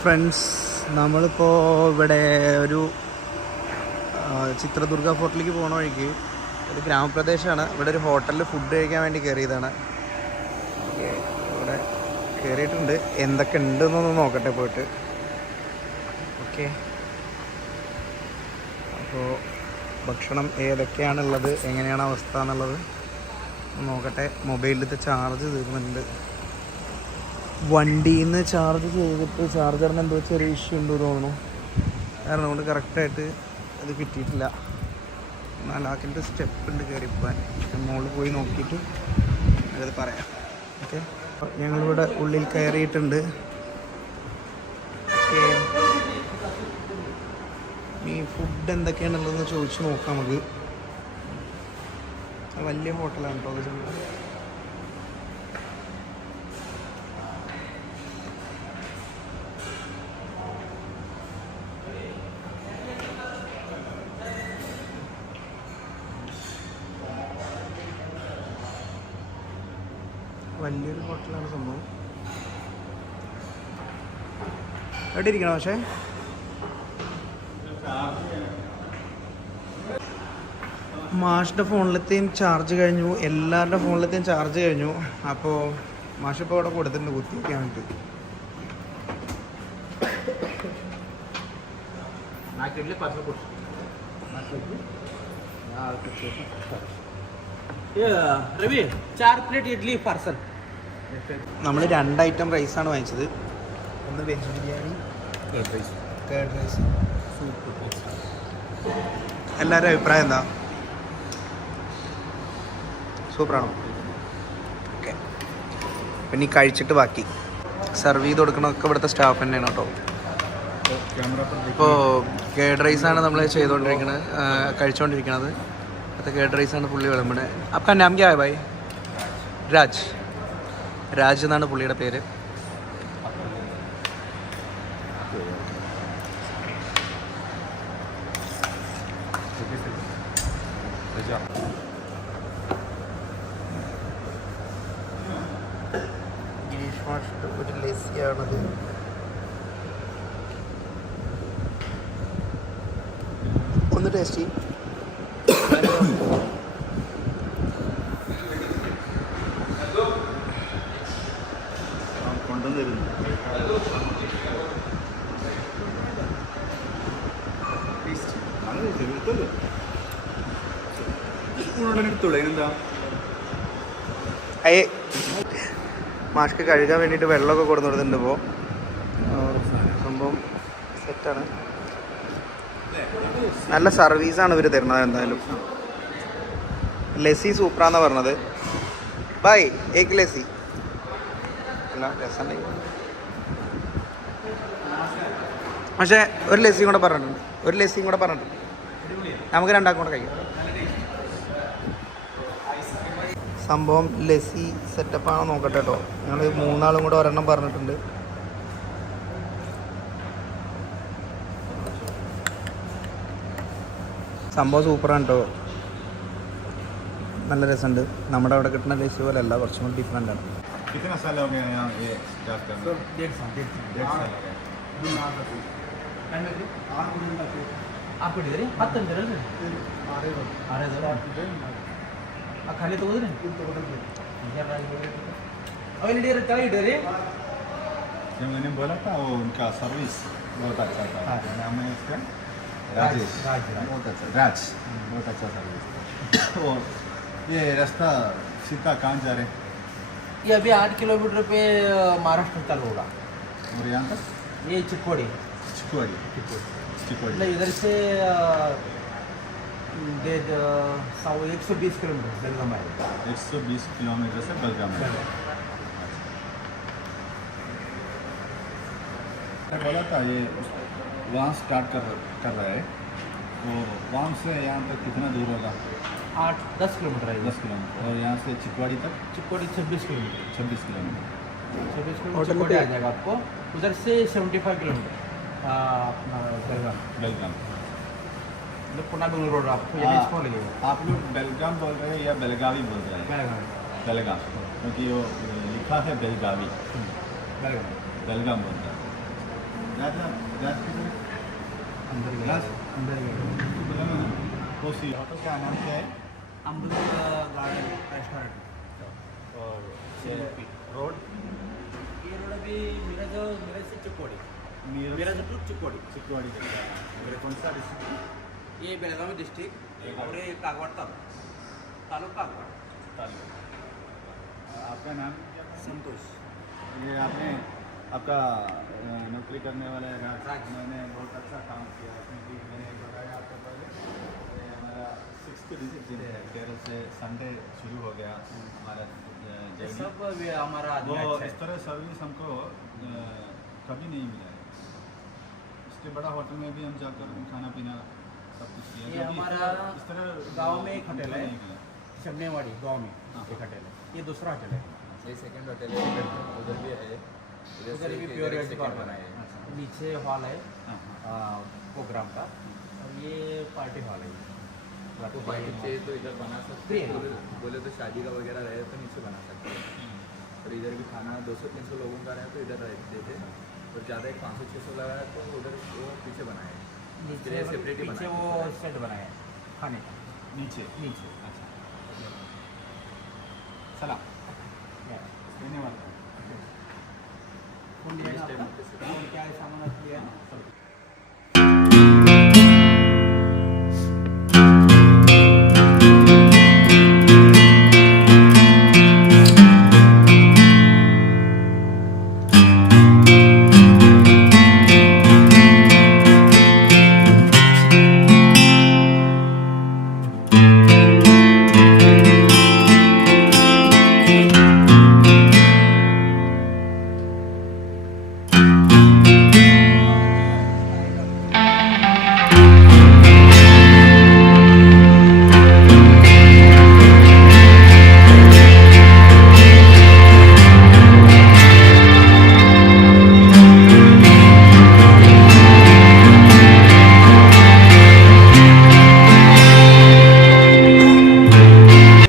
Friends, നമ്മളിപ്പോൾ ഇവിടെ ഒരു ചിത്രദുർഗ ഫോർട്ടിലേക്ക് പോകണ വഴിക്ക് ഒരു ഗ്രാമപ്രദേശമാണ്. ഇവിടെ ഒരു ഹോട്ടലിൽ ഫുഡ് കഴിക്കാൻ വേണ്ടി കയറിയതാണ്. ഇവിടെ കയറിയിട്ടുണ്ട്. എന്തൊക്കെ ഉണ്ടെന്നൊന്ന് നോക്കട്ടെ പോയിട്ട്. ഓക്കെ, അപ്പോൾ ഭക്ഷണം ഏതൊക്കെയാണുള്ളത്, എങ്ങനെയാണ് അവസ്ഥ എന്നുള്ളത് നോക്കട്ടെ. മൊബൈലിലത്തെ ചാർജ് തീർന്നിട്ടുണ്ട്. വണ്ടിയിൽ നിന്ന് ചാർജ് ചെയ്തിട്ട് ചാർജറിന് എന്തോ ചെറിയ ഇഷ്യൂ ഉണ്ടോ തോന്നുന്നു. കാരണം കൊണ്ട് കറക്റ്റായിട്ട് അത് കിട്ടിയിട്ടില്ല. 4 സ്റ്റെപ്പ് ഉണ്ട് കയറിപ്പോവാൻ. മുകളിൽ പോയി നോക്കിയിട്ട് അത് പറയാം. ഓക്കെ, ഞങ്ങളിവിടെ ഉള്ളിൽ കയറിയിട്ടുണ്ട്. ഓക്കെ, ഈ ഫുഡ് എന്തൊക്കെയാണുള്ളതെന്ന് ചോദിച്ച് നോക്കാം നമുക്ക്. വലിയ ഹോട്ടലാണ് കേട്ടോ അത്. വലിയൊരു ഹോട്ടലാണ് സംഭവം. എവിടെ ഇരിക്കണം? പക്ഷേ മാഷിൻ്റെ ഫോണിലത്തെയും ചാർജ് കഴിഞ്ഞു, എല്ലാവരുടെ ഫോണിലത്തെയും ചാർജ് കഴിഞ്ഞു. അപ്പോൾ മാഷിപ്പോൾ അവിടെ കൊടുത്തിട്ടുണ്ട് കുത്തിവയ്ക്കാൻ വേണ്ടിയിട്ട്. Ravi 4 plate idli parcel. നമ്മൾ 2 ഐറ്റം റൈസാണ് വാങ്ങിച്ചത്. ഒന്ന് veg biryani, curd rice, soup. എല്ലാവരുടെ അഭിപ്രായം എന്താ? സൂപ്പറാണോ? ഓക്കെ, പിന്നെ ഈ കഴിച്ചിട്ട് ബാക്കി സെർവ് ചെയ്ത് കൊടുക്കണമൊക്കെ ഇവിടുത്തെ സ്റ്റാഫ് തന്നെയാണ് കേട്ടോ. ഇപ്പോൾ കേർഡ് റൈസാണ് നമ്മൾ ചെയ്തുകൊണ്ടിരിക്കുന്നത്, കഴിച്ചുകൊണ്ടിരിക്കുന്നത്. അത് കേർഡ് റൈസാണ് പുള്ളി വിളമ്പണേ. അപ്പം നാം ക്യാ ഹൈ ഭായ്? രാജ് എന്നാണ് പുള്ളിയുടെ പേര്. ഗിരീഷ് മാഷിൻ്റെ ഒരു ലസ്സിയാണത്. ഒന്ന് ടേസ്റ്റ് ചെയ്യും. മാഷ്ക്ക് കഴുകാൻ വേണ്ടിയിട്ട് വെള്ളമൊക്കെ കൊടുത്തു കൊടുത്തിട്ടുണ്ട്. ഇപ്പോൾ സംഭവം സെറ്റാണ്. നല്ല സർവീസാണ് ഇവർ തരുന്നത്. എന്തായാലും ലസ്സി സൂപ്പറാന്നാണ് പറഞ്ഞത്. ബൈ ഏക് ലസ്സി അല്ല രസം. പക്ഷേ ഒരു ലസ്സിയും കൂടെ പറഞ്ഞിട്ടുണ്ട്. നമുക്ക് 2 കൂടെ കഴിക്കാം. സംഭവം ലസ്സി സെറ്റപ്പാണോ നോക്കട്ടെ കേട്ടോ. ഞങ്ങൾ 3 കൂടെ ഒരെണ്ണം പറഞ്ഞിട്ടുണ്ട്. സംഭവം സൂപ്പറാണ് കേട്ടോ. നല്ല രസമുണ്ട്. നമ്മുടെ അവിടെ കിട്ടുന്ന ലസ്സി പോലെ അല്ല, കുറച്ചും കൂടി ഡിഫറെൻ്റ് ആണ്. खाली तो उधर मैंने बोला था वो उनका सर्विस बहुत अच्छा था. नाम है उसका राजेश. बहुत अच्छा सर्विस. और ये रास्ता सीधा कहाँ जा रहे? ये अभी 8 किलोमीटर पे महाराष्ट्र चालू होगा. और यहाँ तक ये चिकोड़ी. इधर से 120 किलोमीटर बेलगाम है. 120 किलोमीटर से बेलगाम है. मैं बोला था ये वहाँ स्टार्ट कर रहा है, तो वहाँ से यहाँ तक कितना दूर होगा? 8-10 किलोमीटर है. 10 किलोमीटर. और यहाँ से चिकवाड़ी तक? चिकोड़ी 26 किलोमीटर. 26 किलोमीटर चिकोड़ी आ जाएगा आपको. उधर से 75 किलोमीटर अपना बेलगाम. पुणे बेंगलुरु रोड आपको लगेगा. आप लोग बेलगाम बोल रहे हैं या बेलगावी बोल रहे हैं? बेलगाम, क्योंकि वो लिखा है बेलगावी. बेलगाम बोलता है. राज किधर अंदर Glass? अंदर बोला मैंने कोसी होटल का नाम क्या है अमृत गार्डन रेस्टोरेंट और रोड ये रोड अभी मिरज से चिक्कोडी मिरज टू चिक्कोडी चिकवाड़ी का मेरे कौन सा डिस्ट्रिक्ट ये बेलगावी डिस्ट्रिक्ट और ये कागवाड़ तालुका कागवाड़ आपका नाम क्या था? संतोष ये आपने आपका नौकरी करने वाले राज राज। मैंने बहुत अच्छा काम किया क्योंकि मैंने बताया आपको पहले ये हमारा 6th दिन है केरल से संडे शुरू हो गया हमारा ये जर्नी सब भी हमारा आदमी वो अच्छा इस है। तरह सर्विस हमको कभी नहीं मिला है इसके बड़ा होटल में भी हम जाकर खाना पीना सब कुछ किया ये कभी हमारा इस तरह गांव में एक होटल है। नहीं मिला। शमनेवाड़ी गांव में हाँ। एक होटल है ये दूसरा होटल है ये सेकंड होटल है उधर भी है उधर भी प्योर वेज का बनाया है नीचे हॉल है हाँ प्रोग्राम का और ये पार्टी हॉल है आपको पार्टी चाहिए तो इधर बना सकते फ्री हैं है। बोले तो शादी का वगैरह रहे तो नीचे बना सकते हैं और इधर भी खाना 200-300 लोगों का रहे तो इधर रहते थे और ज़्यादा एक 500-600 लगाया तो उधर वो पीछे बनाए नीचे फिर सेपरेट ही पीछे बनाया वो सेट बनाया है खाने का नीचे नीचे अच्छा चला धन्यवाद कौन लिया Next time आपका? आपके साथ। कौन क्या है सामान आप लिया